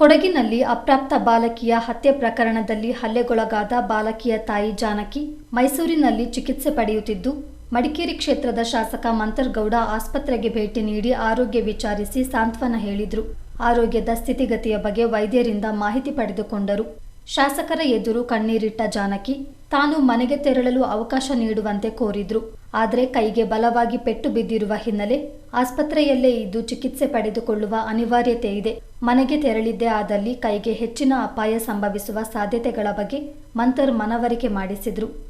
ಕೊಡಗಿನಲ್ಲಿ ಅಪ್ರಾಪ್ತ ಬಾಲಕಿಯ ಹತ್ಯೆ ಪ್ರಕರಣದಲ್ಲಿ ಹಲ್ಲೆಗೊಳಗಾದ ಬಾಲಕಿಯ ತಾಯಿ ಜಾನಕಿ ಮೈಸೂರಿನಲ್ಲಿ ಚಿಕಿತ್ಸೆ ಪಡೆಯುತ್ತಿದ್ದು, ಮಡಿಕೇರಿ ಕ್ಷೇತ್ರದ ಶಾಸಕ ಮಂತರ್ಗೌಡ ಆಸ್ಪತ್ರೆಗೆ ಭೇಟಿ ನೀಡಿ ಆರೋಗ್ಯ ವಿಚಾರಿಸಿ ಸಾಂತ್ವನ ಹೇಳಿದ್ರು. ಆರೋಗ್ಯದ ಸ್ಥಿತಿಗತಿಯ ಬಗ್ಗೆ ವೈದ್ಯರಿಂದ ಮಾಹಿತಿ ಪಡೆದುಕೊಂಡರು. ಶಾಸಕರ ಎದುರು ಕಣ್ಣೀರಿಟ್ಟ ಜಾನಕಿ ತಾನು ಮನೆಗೆ ತೆರಳಲು ಅವಕಾಶ ನೀಡುವಂತೆ ಕೋರಿದ್ರು. ಆದರೆ ಕೈಗೆ ಬಲವಾಗಿ ಪೆಟ್ಟು ಬಿದ್ದಿರುವ ಹಿನ್ನೆಲೆ ಆಸ್ಪತ್ರೆಯಲ್ಲೇ ಇದ್ದು ಚಿಕಿತ್ಸೆ ಪಡೆದುಕೊಳ್ಳುವ ಅನಿವಾರ್ಯತೆ ಇದೆ ಮನೆಗೆ ತೆರಳಿದ್ದೇ ಆದಲ್ಲಿ ಕೈಗೆ ಹೆಚ್ಚಿನ ಅಪಾಯ ಸಂಭವಿಸುವ ಸಾಧ್ಯತೆಗಳ ಬಗ್ಗೆ ಮಂತರ್ ಮನವರಿಕೆ ಮಾಡಿಸಿದ್ರು.